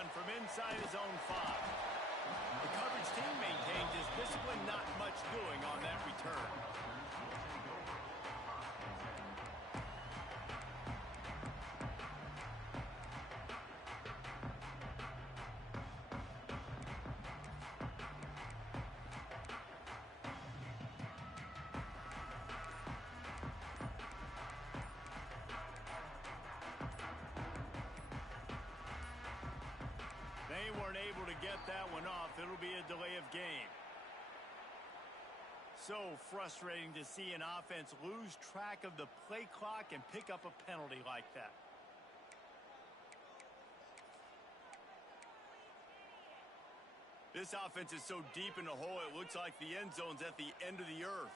run from inside his own 5. The coverage team maintains his discipline, not much doing on that return. They weren't able to get that one off. It'll be a delay of game. So frustrating to see an offense lose track of the play clock and pick up a penalty like that. This offense is so deep in the hole, it looks like the end zone's at the end of the earth.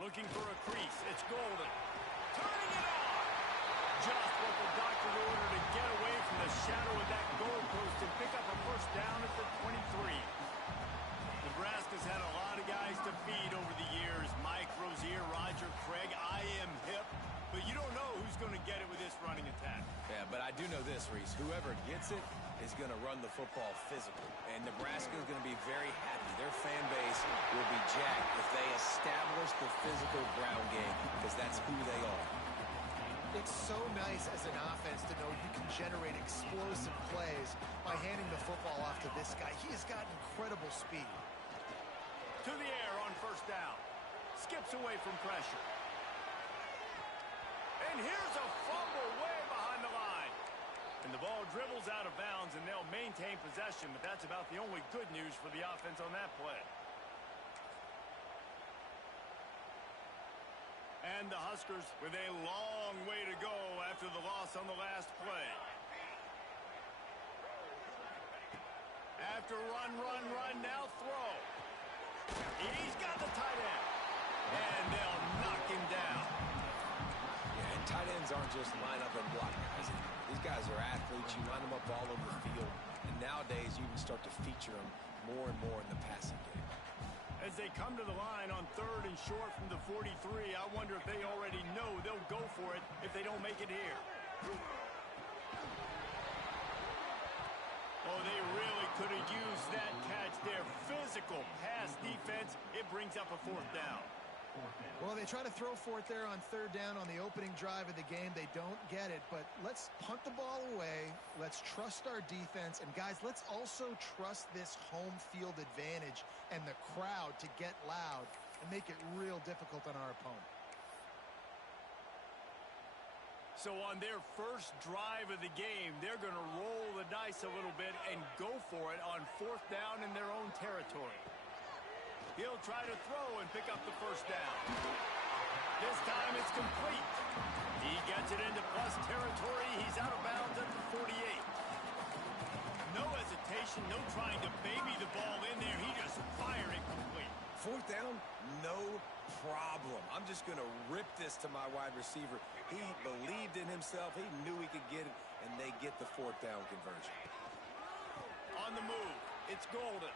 Looking for a crease. It's Golden. Turning it on. Just what the doctor ordered to get away from the shadow of that goalpost and pick up a first down at the 23. Nebraska's had a lot of guys to feed over the years. Mike, Rozier, Roger, Craig. I am hip. But you don't know who's going to get it with this running attack. Yeah, but I do know this, Reese. Whoever gets it is going to run the football physical. And Nebraska is going to be very happy. Their fan base will be jacked if they establish the physical ground game, because that's who they are. It's so nice as an offense to know you can generate explosive plays by handing the football off to this guy. He has got incredible speed. To the air on first down. Skips away from pressure. And here's a fumble way behind the line. And the ball dribbles out of bounds, and they'll maintain possession, but that's about the only good news for the offense on that play. And the Huskers with a long way to go after the loss on the last play. After run, now throw. He's got the tight end. And they'll knock him down. Yeah, and tight ends aren't just line up and block guys. These guys are athletes. You line them up all over the field. And nowadays, you can start to feature them more and more in the passing game. As they come to the line on 3rd and short from the 43, I wonder if they already know they'll go for it if they don't make it here. Oh, they really could have used that catch there. Physical pass defense. It brings up a 4th down. Well, they try to throw for it there on 3rd down on the opening drive of the game. They don't get it, but let's punt the ball away. Let's trust our defense. And, guys, let's also trust this home field advantage and the crowd to get loud and make it real difficult on our opponent. So on their first drive of the game, they're going to roll the dice a little bit and go for it on 4th down in their own territory. He'll try to throw and pick up the first down. This time it's complete. He gets it into plus territory. He's out of bounds at the 48. No hesitation, no trying to baby the ball in there. He just fired it complete. 4th down, no problem. I'm just going to rip this to my wide receiver. He believed in himself. He knew he could get it, and they get the 4th down conversion. On the move, it's Golden.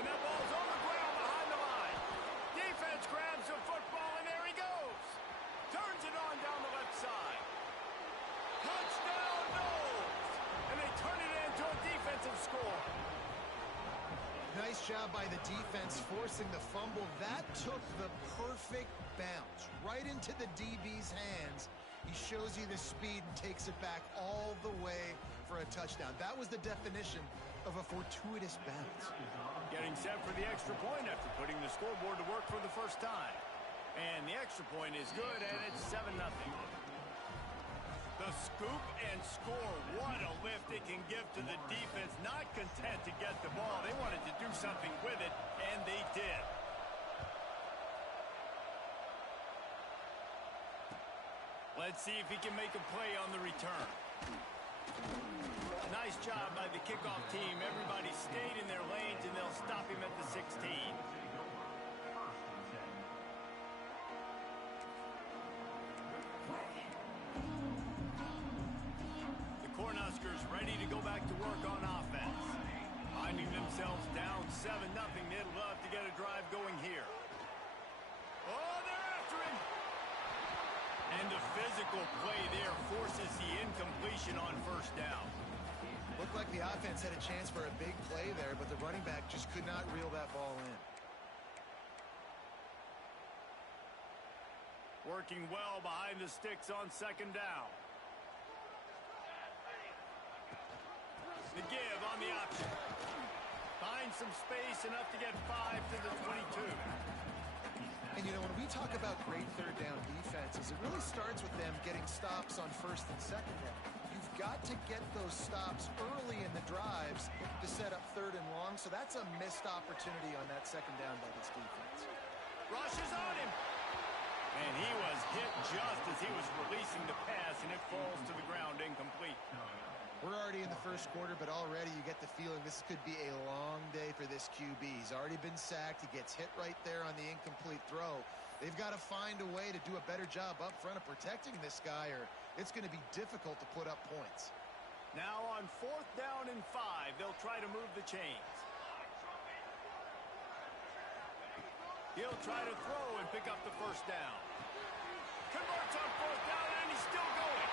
And that ball's on the ground behind the line. Defense grabs the football, and there he goes. Turns it on down the left side. Touchdown, Noles! And they turn it into a defensive score. Nice job by the defense forcing the fumble. That took the perfect bounce right into the DB's hands. He shows you the speed and takes it back all the way for a touchdown. That was the definition of a fortuitous bounce. Getting set for the extra point after putting the scoreboard to work for the first time. And the extra point is good, and it's 7-0. The scoop and score. What a lift it can give to the defense. Not content to get the ball. They wanted to do something with it, and they did. Let's see if he can make a play on the return. Nice job by the kickoff team. Everybody stayed in their lanes, and they'll stop him at the 16. Cornhuskers ready to go back to work on offense. Finding themselves down 7-0, they'd love to get a drive going here. Oh, they're after him! And the physical play there forces the incompletion on first down. Looked like the offense had a chance for a big play there, but the running back just could not reel that ball in. Working well behind the sticks on second down. The give on the option. Finds some space, enough to get 5 to the 22. And, you know, when we talk about great third down defenses, it really starts with them getting stops on first and second down. You've got to get those stops early in the drives to set up third and long, so that's a missed opportunity on that second down by this defense. Rush is on him. And he was hit just as he was releasing the pass, and it falls to the ground incomplete. We're already in the first quarter, but already you get the feeling this could be a long day for this QB. He's already been sacked. He gets hit right there on the incomplete throw. They've got to find a way to do a better job up front of protecting this guy, or it's going to be difficult to put up points. Now on 4th down and 5, they'll try to move the chains. He'll try to throw and pick up the first down. Converts on 4th down, and he's still going.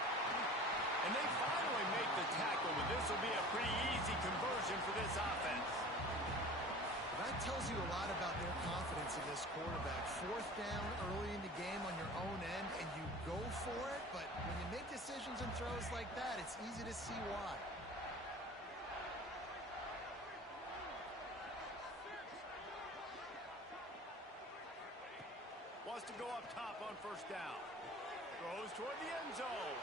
And they finally make the tackle, but this will be a pretty easy conversion for this offense. That tells you a lot about their confidence in this quarterback. 4th down early in the game on your own end, and you go for it, but when you make decisions and throws like that, it's easy to see why. Wants to go up top on first down. Throws toward the end zone.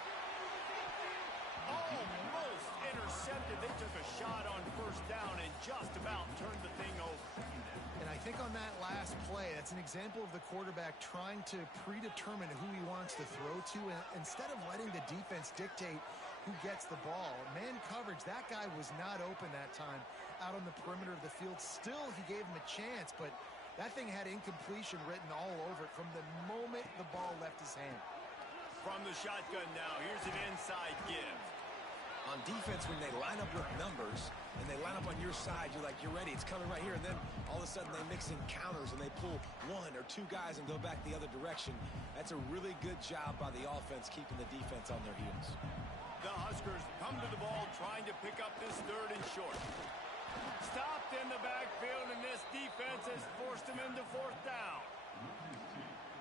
Almost intercepted. They took a shot on first down and just about turned the thing over. And I think on that last play, that's an example of the quarterback trying to predetermine who he wants to throw to, and instead of letting the defense dictate who gets the ball. Man coverage, that guy was not open that time out on the perimeter of the field. Still, he gave him a chance, but that thing had incompletion written all over it from the moment the ball left his hand. From the shotgun now, here's an inside give. On defense, when they line up with numbers and they line up on your side, you're like, you're ready, it's coming right here. And then all of a sudden they mix in counters and they pull 1 or 2 guys and go back the other direction. That's a really good job by the offense keeping the defense on their heels. The Huskers come to the ball trying to pick up this 3rd and short. Stopped in the backfield, and this defense has forced him into 4th down.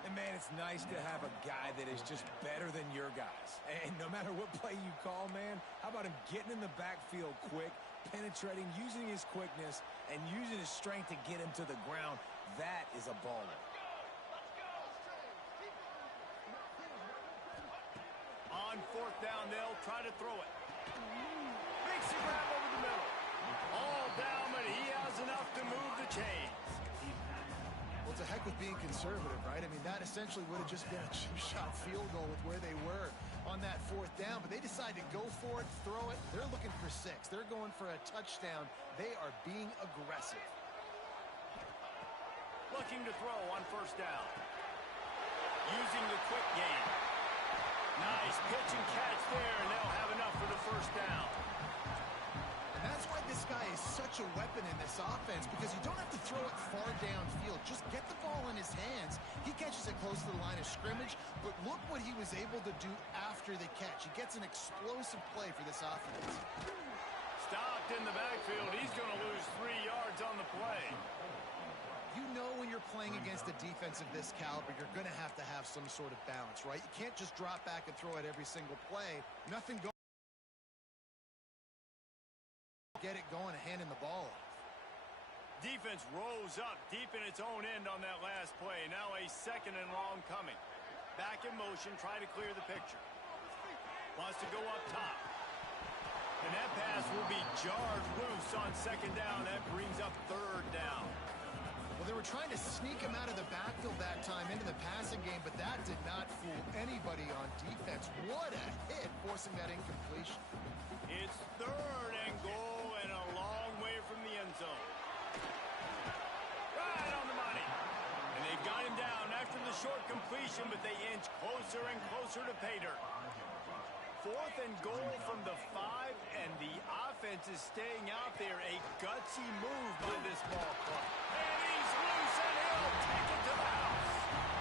And, man, it's nice to have a guy that is just better than your guys. And no matter what play you call, man, how about him getting in the backfield quick, penetrating, using his quickness, and using his strength to get him to the ground? That is a baller. On 4th down, they'll try to throw it. Makes a grab over the middle. All down, but he has enough to move the chains. Well, it's a heck with being conservative, right? I mean, that essentially would have just been a two-shot field goal with where they were on that 4th down, but they decided to go for it, throw it. They're looking for 6. They're going for a touchdown. They are being aggressive. Looking to throw on first down. Using the quick game. Nice pitch and catch there, and they'll have enough for the first down. And that's why this guy is such a weapon in this offense, because you don't have to throw it far downfield. Just get the ball in his hands. He catches it close to the line of scrimmage, but look what he was able to do after the catch. He gets an explosive play for this offense. Stopped in the backfield. He's going to lose 3 yards on the play. You know when you're playing against a defense of this caliber, you're going to have some sort of balance, right? You can't just drop back and throw it every single play. Nothing going. Get it going and handing the ball off. Defense rose up deep in its own end on that last play. Now a 2nd and long coming. Back in motion, trying to clear the picture. Wants to go up top. And that pass will be jarred loose on 2nd down. That brings up 3rd down. Well, they were trying to sneak him out of the backfield that time into the passing game, but that did not fool anybody on defense. What a hit, forcing that incompletion. It's 3rd and goal and a long way from the end zone. Right on the money. And they've got him down after the short completion, but they inch closer and closer to pay dirt. 4th and goal from the 5, and the offense is staying out there. A gutsy move by this ball club. And he's loose, and he'll take it to the house.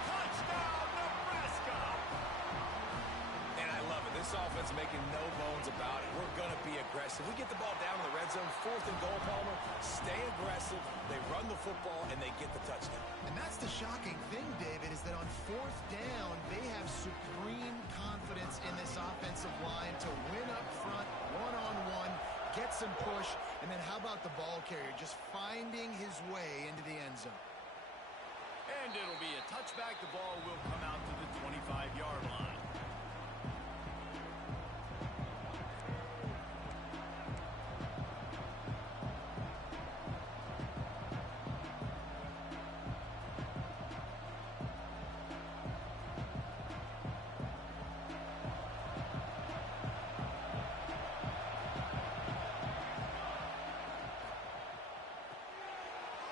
Touchdown, Nebraska! This offense making no bones about it. We're going to be aggressive. We get the ball down in the red zone, 4th and goal, Palmer. Stay aggressive. They run the football, and they get the touchdown. And that's the shocking thing, David, is that on 4th down, they have supreme confidence in this offensive line to win up front, one-on-one, get some push, and then how about the ball carrier just finding his way into the end zone? And it'll be a touchback. The ball will come out to the 25-yard line.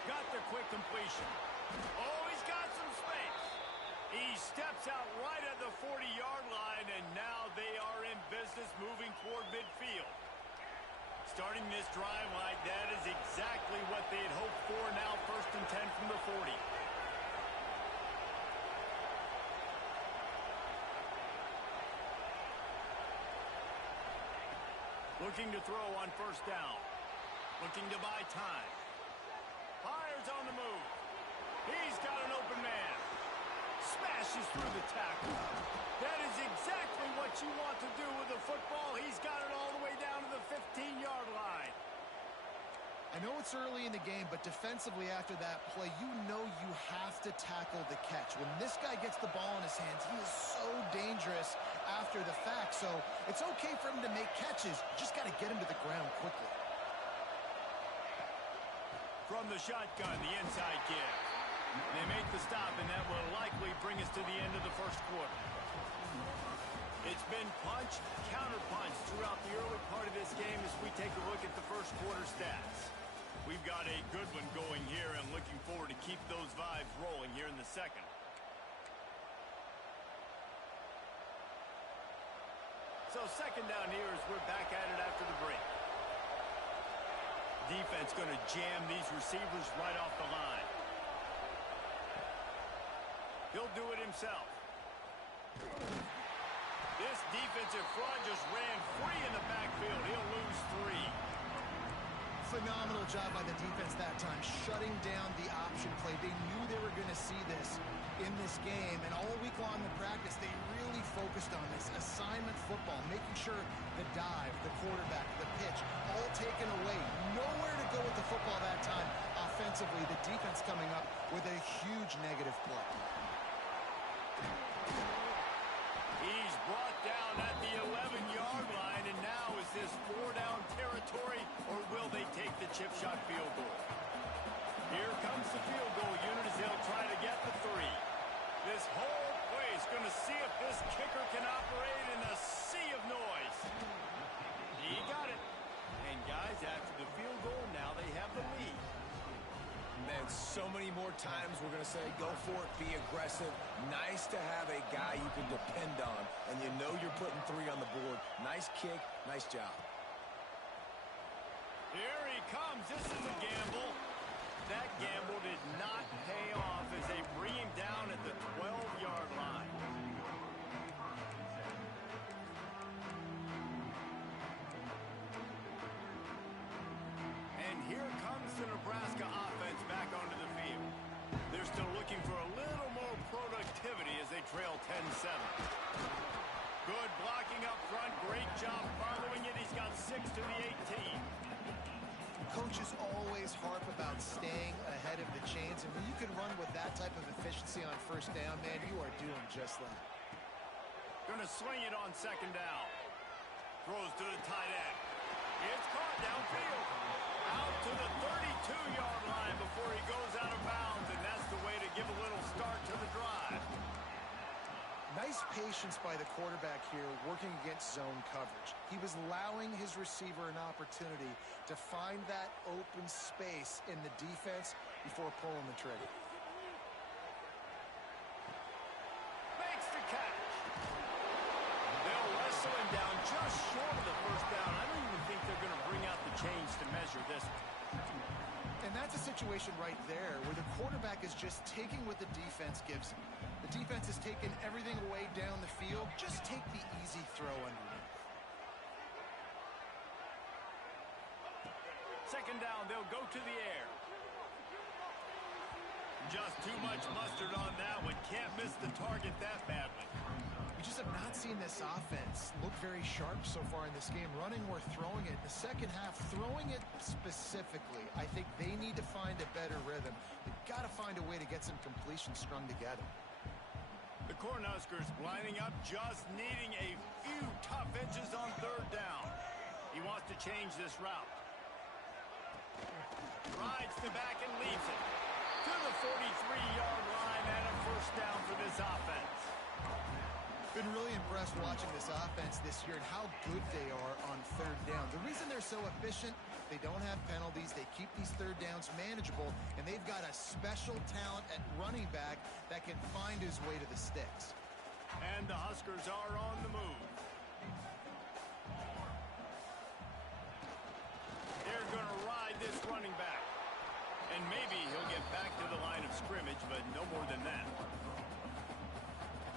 Got the quick completion. Oh, he's got some space. He steps out right at the 40-yard line, and now they are in business moving toward midfield. Starting this drive like that is exactly what they had hoped for. Now 1st and 10 from the 40. Looking to throw on 1st down. Looking to buy time. Fires on the move. He's got an open man. Smashes through the tackle. That is exactly what you want to do with the football. He's got it all the way down to the 15-yard line. I know it's early in the game, but defensively after that play, you know you have to tackle the catch. When this guy gets the ball in his hands, he is so dangerous after the fact. So it's okay for him to make catches. You just got to get him to the ground quickly. From the shotgun, the inside give. They make the stop, and that will likely bring us to the end of the 1st quarter. It's been punch, counter-punch throughout the early part of this game as we take a look at the 1st quarter stats. We've got a good one going here, and looking forward to keep those vibes rolling here in the 2nd. So 2nd down here as we're back at it after the break. Defense going to jam these receivers right off the line. He'll do it himself. This defensive front just ran free in the backfield. He'll lose 3. Phenomenal job by the defense that time, shutting down the option play. They knew they were going to see this in this game, and all week long in practice, they really focused on this assignment football, making sure the dive, the quarterback, the pitch, all taken away. Nowhere to go with the football that time. Offensively, the defense coming up with a huge negative play. He's brought down at the 11-yard line, and now is this 4-down territory, or will they take the chip shot field goal? Here comes the field goal unit as they'll try to get the 3. This whole play is going to see if this kicker can operate in a sea of noise. He got it. And guys, after the field goal, now they have the lead. Man, so many more times we're going to say, go for it, be aggressive. Nice to have a guy you can depend on, and you know you're putting 3 on the board. Nice kick, nice job. Here he comes. This is a gamble. That gamble did not pay off as they bring him down at the 12-yard line. And here comes the Nebraska offense back onto the field. They're still looking for a little more productivity as they trail 10-7. Good blocking up front. Great job following it. He's got 6 to the 18. Coaches always harp about staying ahead of the chains, and when you can run with that type of efficiency on 1st down, man, you are doing just that. Going to swing it on 2nd down. Throws to the tight end. It's caught downfield. Out to the 32-yard line before he goes out of bounds, and that's the way to give a little start to the drive. Nice patience by the quarterback here working against zone coverage. He was allowing his receiver an opportunity to find that open space in the defense before pulling the trigger. Makes the catch. They'll wrestle him down just short of the 1st down. I don't even think they're going to bring out the chains to measure this one. And that's a situation right there where the quarterback is just taking what the defense gives him. The defense has taken everything away down the field. Just take the easy throw underneath. Second down, they'll go to the air. Just too much mustard on that one. Can't miss the target that badly. We just have not seen this offense look very sharp so far in this game, running or throwing it. The second half, throwing it specifically, I think they need to find a better rhythm. They've got to find a way to get some completions strung together. The Cornhuskers lining up, just needing a few tough inches on third down. He wants to change this route. Rides the back and leads it to the 43-yard line and a first down for this offense. Been really impressed watching this offense this year and how good they are on third down. The reason they're so efficient, they don't have penalties, they keep these third downs manageable, and they've got a special talent at running back that can find his way to the sticks. And the Huskers are on the move. They're going to ride this running back. And maybe he'll get back to the line of scrimmage, but no more than that.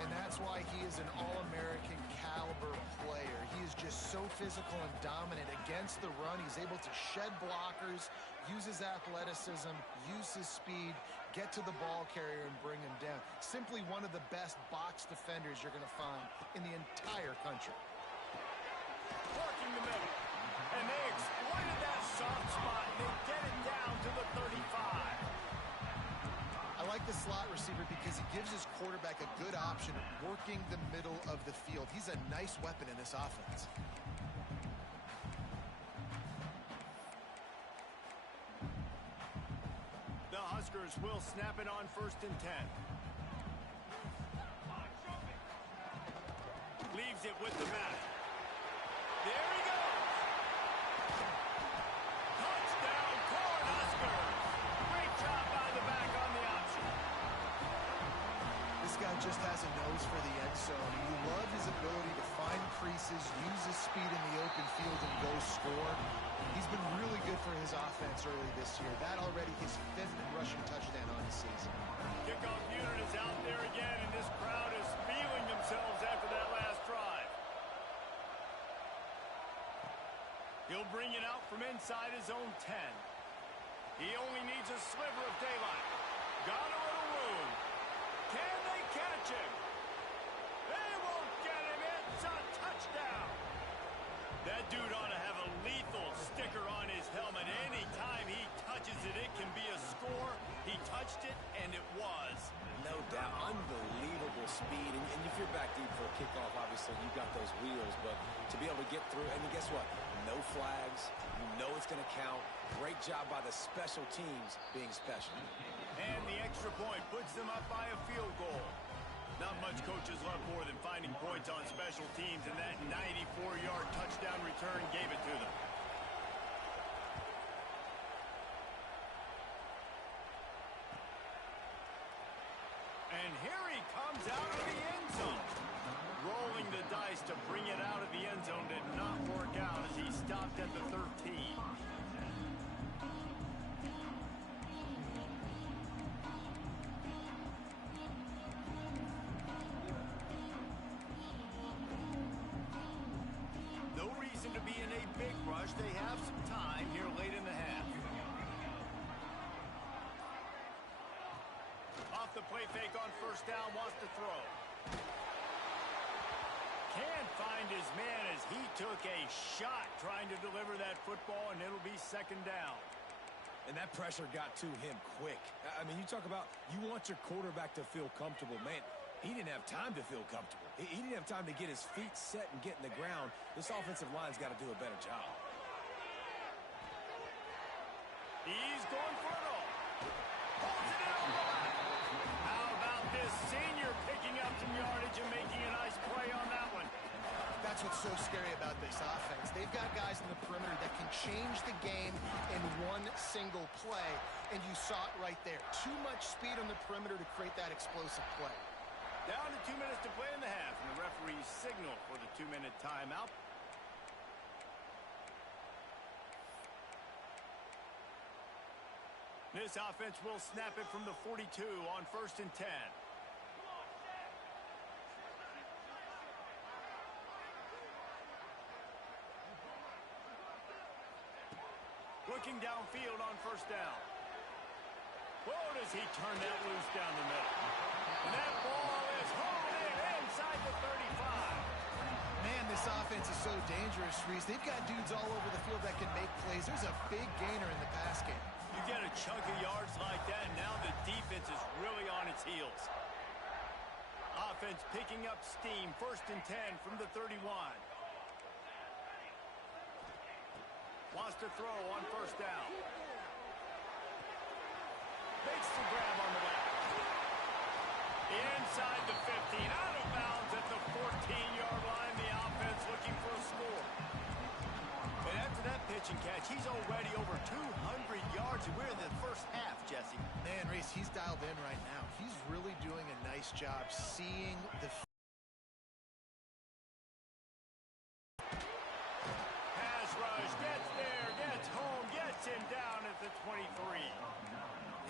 And that's why he is an All-American caliber player. He is just so physical and dominant against the run. He's able to shed blockers, use his athleticism, use his speed, get to the ball carrier and bring him down. Simply one of the best box defenders you're going to find in the entire country. Working the middle. And they exploited that soft spot. They get it down to the 35. I like the slot receiver because he gives his quarterback a good option of working the middle of the field. He's a nice weapon in this offense. The Huskers will snap it on 1st and 10. Leaves it with the back. There he goes. Touchdown, Cornhuskers. Great job by the back on the option. This guy just has a nose for the end zone. You love his ability to find creases, use his speed in the open field, and go score. He's been really good for his offense early this year. That already his 5th rushing touchdown on the season. Kickoff unit is out there again, and this crowd is feeling themselves after that last drive. He'll bring it out from inside his own 10. He only needs a sliver of daylight. Got a little room. Can they catch him? They won't get him. It's a touchdown. That dude ought to have a lethal sticker on his helmet. Anytime he touches it, it can be a score. He touched it, and it was. No doubt. Unbelievable speed. And if you're back deep for a kickoff, obviously you've got those wheels. But to be able to get through, and guess what? No flags. You know it's going to count. Great job by the special teams being special. And the extra point puts them up by a field goal. Not much coaches love more than finding points on special teams, and that 94-yard touchdown return gave it to them. And here he comes out of the end zone. Rolling the dice to bring it out of the end zone did not work out as he stopped at the 13. No reason to be in a big rush. They have some time here late in the half. Off the play fake on 1st down, wants to throw. Can't find his man as he took a shot trying to deliver that football, and it'll be 2nd down. And that pressure got to him quick. I mean, you talk about you want your quarterback to feel comfortable. Man, he didn't have time to feel comfortable. He didn't have time to get his feet set and get in the ground. This offensive line's got to do a better job. He's going for it all. Holds it out wide. How about this senior picking up some yardage and making a nice play on that one? That's what's so scary about this offense. They've got guys in the perimeter that can change the game in one single play, and you saw it right there. Too much speed on the perimeter to create that explosive play. Down to 2 minutes to play in the half, and the referee's signal for the 2-minute timeout. This offense will snap it from the 42 on 1st and 10. Looking downfield on first down. Whoa, does he turn that loose down the middle. And that ball is hauled in inside the 35. Man, this offense is so dangerous, Reese. They've got dudes all over the field that can make plays. There's a big gainer in the pass game. You get a chunk of yards like that, and now the defense is really on its heels. Offense picking up steam. 1st and 10 from the 31. Wants to throw on first down. Makes the grab on the back. Inside the 15. Out of bounds at the 14-yard line. The offense looking for a score. And after that pitch and catch, he's already over 200 yards. And we're in the first half, Jesse. Man, Reese, he's dialed in right now. He's really doing a nice job seeing the pass rush. Gets there. Gets home. Gets him down at the 23.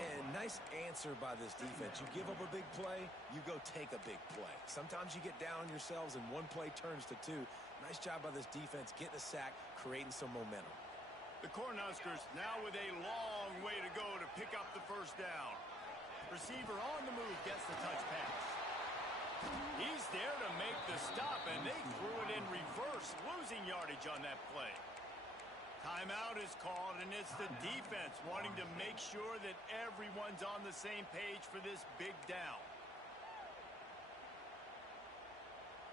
And nice answer by this defense. You give up a big play, you go take a big play. Sometimes you get down on yourselves and one play turns to two. Nice job by this defense getting a sack, creating some momentum. The Cornhuskers now with a long way to go to pick up the first down. Receiver on the move gets the touch pass. He's there to make the stop, and they threw it in reverse, losing yardage on that play. Timeout is called, and it's the defense wanting to make sure that everyone's on the same page for this big down.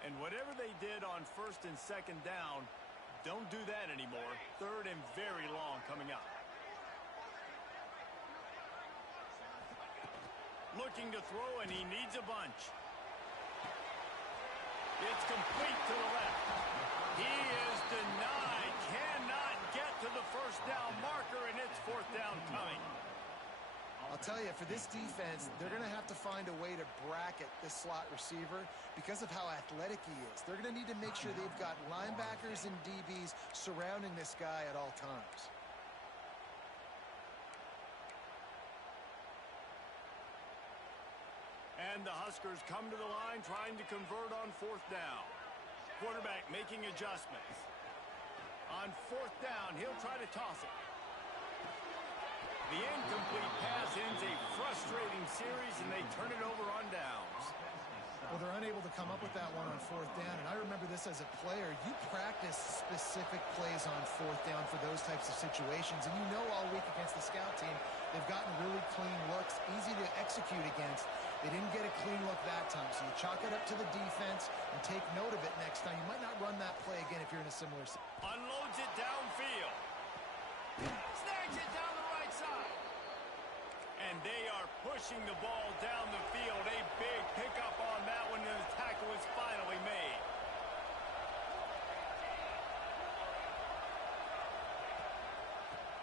And whatever they did on 1st and 2nd down, don't do that anymore. 3rd and very long coming up. Looking to throw, and he needs a bunch. It's complete to the left. He is denied. Cannot get to the first down marker, and it's 4th down coming. I'll tell you, for this defense, they're going to have to find a way to bracket this slot receiver because of how athletic he is. They're going to need to make sure they've got linebackers and DBs surrounding this guy at all times. And the Huskers come to the line trying to convert on 4th down. Quarterback making adjustments. On 4th down, he'll try to toss it. The incomplete pass ends a frustrating series, and they turn it over on downs. Well, they're unable to come up with that one on 4th down, and I remember this as a player. You practice specific plays on 4th down for those types of situations, and you know all week against the scout team, they've gotten really clean looks, easy to execute against. They didn't get a clean look that time, so you chalk it up to the defense and take note of it next time. You might not run that play again if you're in a similar situation. Unloads it downfield. Snags it down the right side. And they are pushing the ball down the field. A big pickup on that one, and the tackle is finally made.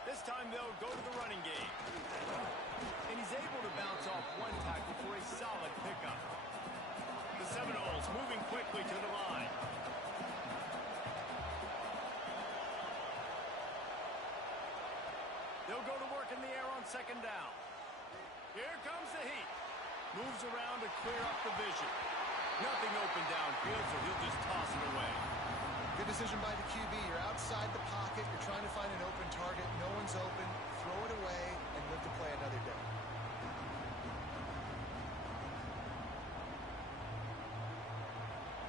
This time they'll go to the running game. And he's able to bounce off one tackle for a solid pickup. The Seminoles moving quickly to the line. They'll go to work in the air on 2nd down. Here comes the heat. Moves around to clear up the vision. Nothing open downfield, so he'll just toss it away. Good decision by the QB. You're outside the pocket. You're trying to find an open target. No one's open. Throw it away and live to play another day.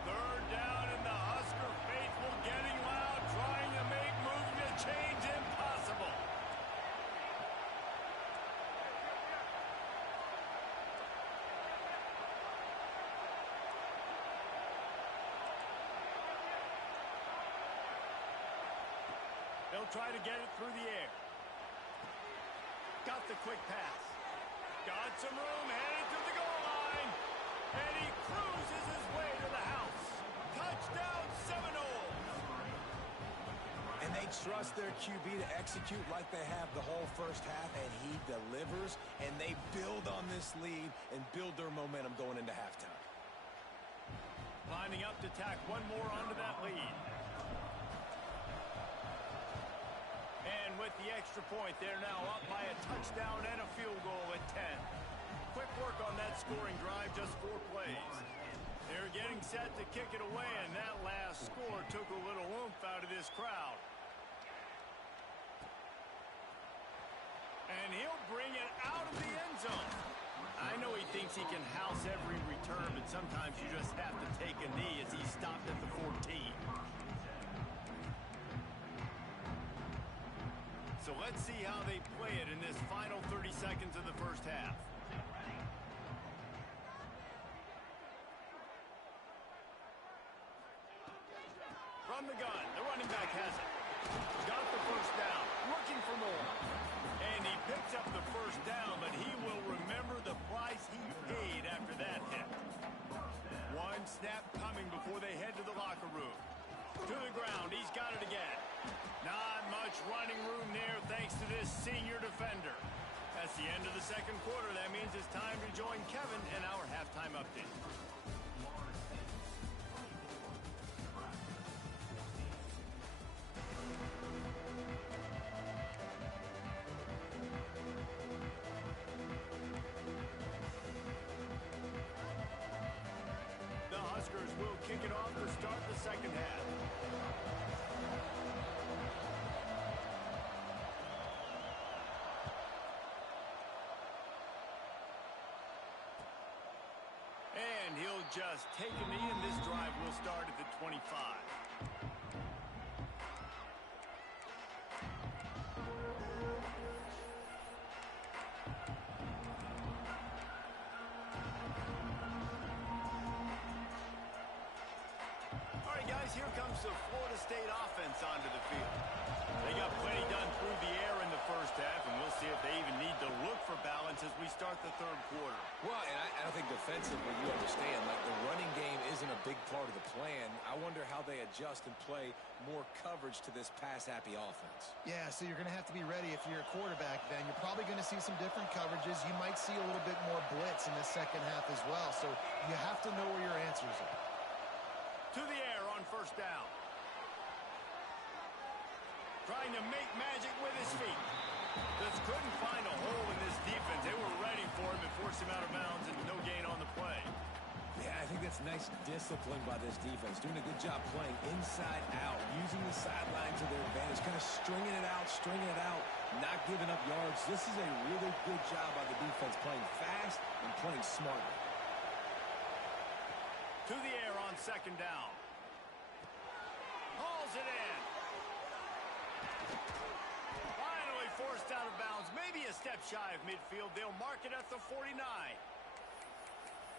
Third down, and the Husker faithful getting loud, trying to make moves to change impossible. They'll try to get it through the air. Got the quick pass. Got some room, headed to the goal line. And he cruises his way to the house. Touchdown, Seminoles. And they trust their QB to execute like they have the whole first half, and he delivers, and they build on this lead and build their momentum going into halftime. Lining up to tack one more onto that lead. And with the extra point, they're now up by a touchdown and a field goal at 10. Quick work on that scoring drive, just 4 plays. They're getting set to kick it away, and that last score took a little oomph out of this crowd. zone. I know he thinks he can house every return, but sometimes you just have to take a knee as he stopped at the 14. So let's see how they play it in this final 30 seconds of the first half. From the gun, the running back has it. Got the first down, looking for more. And he picks up the first down, but he will remember the price he paid after that hit. One snap coming before they head to the locker room. To the ground, he's got it again. Not much running room there thanks to this senior defender. That's the end of the second quarter. That means it's time to join Kevin in our halftime update. The Huskers will kick it off to start the second half. And he'll just take a knee, and this drive will start at the 25. All right, guys, here comes the Florida State offense onto the field. They got plenty done through the air in the first half, and we'll see if they even need to look for balance as we start the third quarter. Well, and I think defensively, you understand, like the running game isn't a big part of the plan. I wonder how they adjust and play more coverage to this pass-happy offense. Yeah, so you're going to have to be ready if you're a quarterback then. You're probably going to see some different coverages. You might see a little bit more blitz in the second half as well. So you have to know where your answers are. To the air on first down. Trying to make magic with his feet. Just couldn't find a hole in this defense. They were ready for him and forced him out of bounds, and no gain on the play. Yeah, I think that's nice discipline by this defense. Doing a good job playing inside out, using the sideline to their advantage, kind of stringing it out, not giving up yards. This is a really good job by the defense, playing fast and playing smartly. To the air on second down. Hauls it in. Finally forced out of bounds. Maybe a step shy of midfield. They'll mark it at the 49.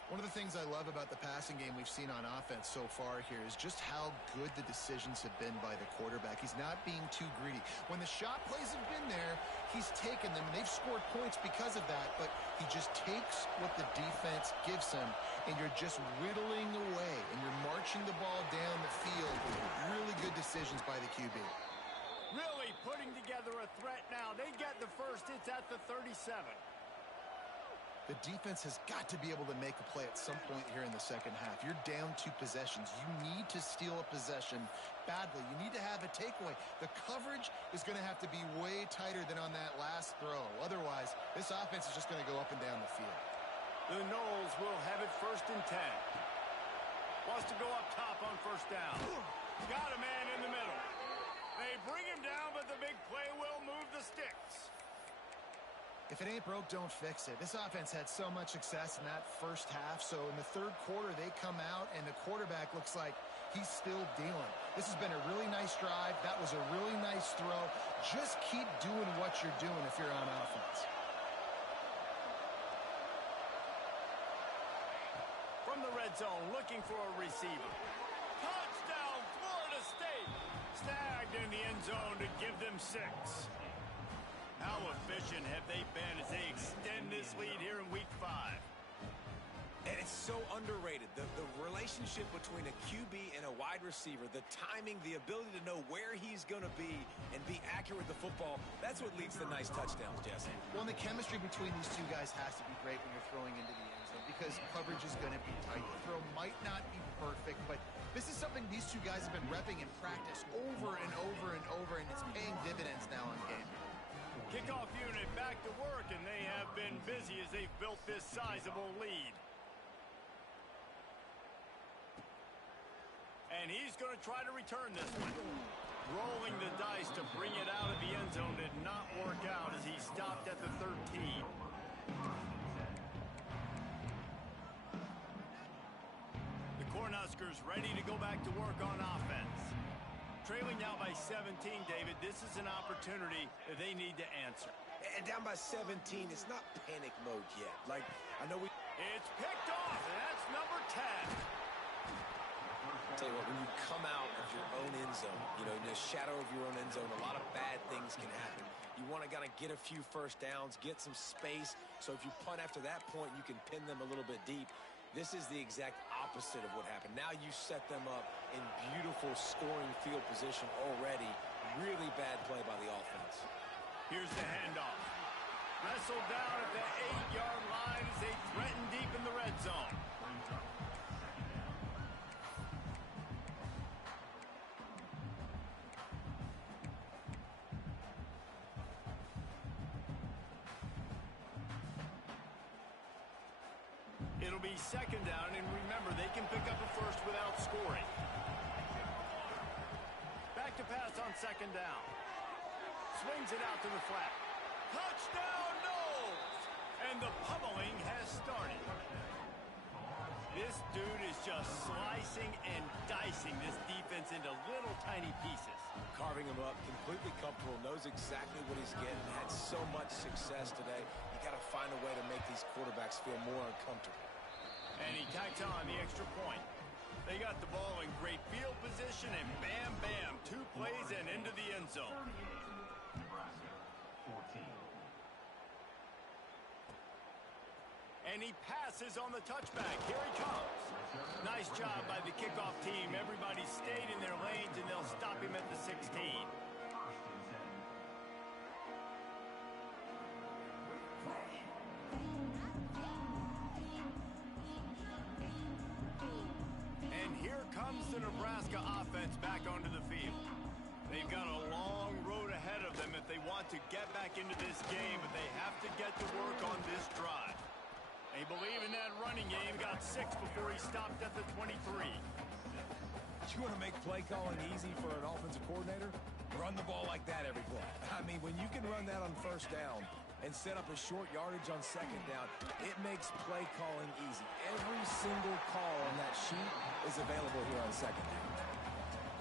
One of the things I love about the passing game we've seen on offense so far here is just how good the decisions have been by the quarterback. He's not being too greedy. When the shot plays have been there, he's taken them, and they've scored points because of that, but he just takes what the defense gives him, and you're just whittling away, and you're marching the ball down the field. Really good decisions by the QB. Really putting together a threat now. They get the first. It's at the 37. The defense has got to be able to make a play at some point here in the second half. You're down 2 possessions. You need to steal a possession badly. You need to have a takeaway. The coverage is going to have to be way tighter than on that last throw. Otherwise, this offense is just going to go up and down the field. The Noles will have it first and 10. Wants to go up top on first down. Got a man in the middle. They bring him down, but the big play will move the sticks. If it ain't broke, don't fix it. This offense had so much success in that first half, so in the third quarter, they come out, and the quarterback looks like he's still dealing. This has been a really nice drive. That was a really nice throw. Just keep doing what you're doing if you're on offense. From the red zone, looking for a receiver. Touchdown, Florida State! Snagged in the end zone to give them 6. How efficient have they been as they extend this lead here in week 5? And it's so underrated. The relationship between a QB and a wide receiver, the timing, the ability to know where he's going to be and be accurate with the football, that's what leads to nice touchdowns, Jesse. Well, and the chemistry between these two guys has to be great when you're throwing into the end zone because coverage is going to be tight. The throw might not be perfect, but this is something these two guys have been repping in practice over and over and over, and it's paying dividends now on game. Kickoff unit back to work, and they have been busy as they've built this sizable lead. And he's going to try to return this one. Rolling the dice to bring it out of the end zone did not work out as he stopped at the 13. starters ready to go back to work on offense. Trailing now by 17, David, this is an opportunity that they need to answer. And down by 17, it's not panic mode yet. Like, I know we... It's picked off, and that's number 10. Tell you what, when you come out of your own end zone, you know, in the shadow of your own end zone, a lot of bad things can happen. You want to kind of get a few first downs, get some space, so if you punt after that point, you can pin them a little bit deep. This is the exact opposite of what happened. Now you set them up in beautiful scoring field position already. Really bad play by the offense. Here's the handoff. Wrestled down at the 8-yard line as they threaten deep in the red zone. It'll be second down, and remember, they can pick up a first without scoring. Back to pass on second down. Swings it out to the flat. Touchdown, Knowles! And the pummeling has started. This dude is just slicing and dicing this defense into little tiny pieces. Carving him up, completely comfortable, knows exactly what he's getting, had so much success today. You got to find a way to make these quarterbacks feel more uncomfortable. And he tacks on the extra point. They got the ball in great field position, and bam, bam, 2 plays and into the end zone. And he passes on the touchback. Here he comes. Nice job by the kickoff team. Everybody stayed in their lanes, and they'll stop him at the 16. And here comes the Nebraska offense back onto the field. They've got a long road ahead of them if they want to get back into this game, but they have to get to work on this drive. They believe in that running game. Got 6 before he stopped at the 23. You want to make play calling easy for an offensive coordinator? Run the ball like that every play. I mean, when you can run that on first down and set up a short yardage on second down, it makes play calling easy. Every single call on that sheet is available here on second down.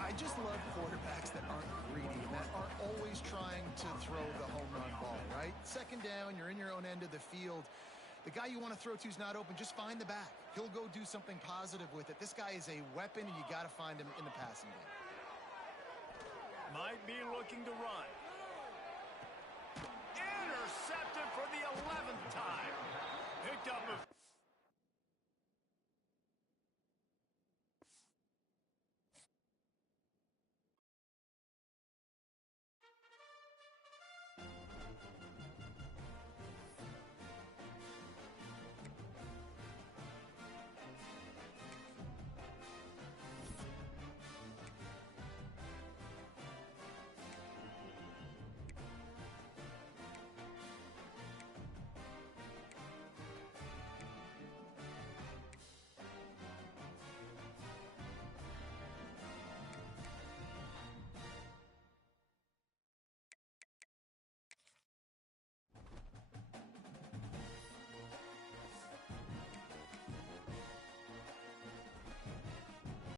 I just love quarterbacks that aren't greedy and that aren't always trying to throw the home run ball, right? Second down, you're in your own end of the field. The guy you want to throw to is not open. Just find the back. He'll go do something positive with it. This guy is a weapon, and you got to find him in the passing game. Might be looking to run.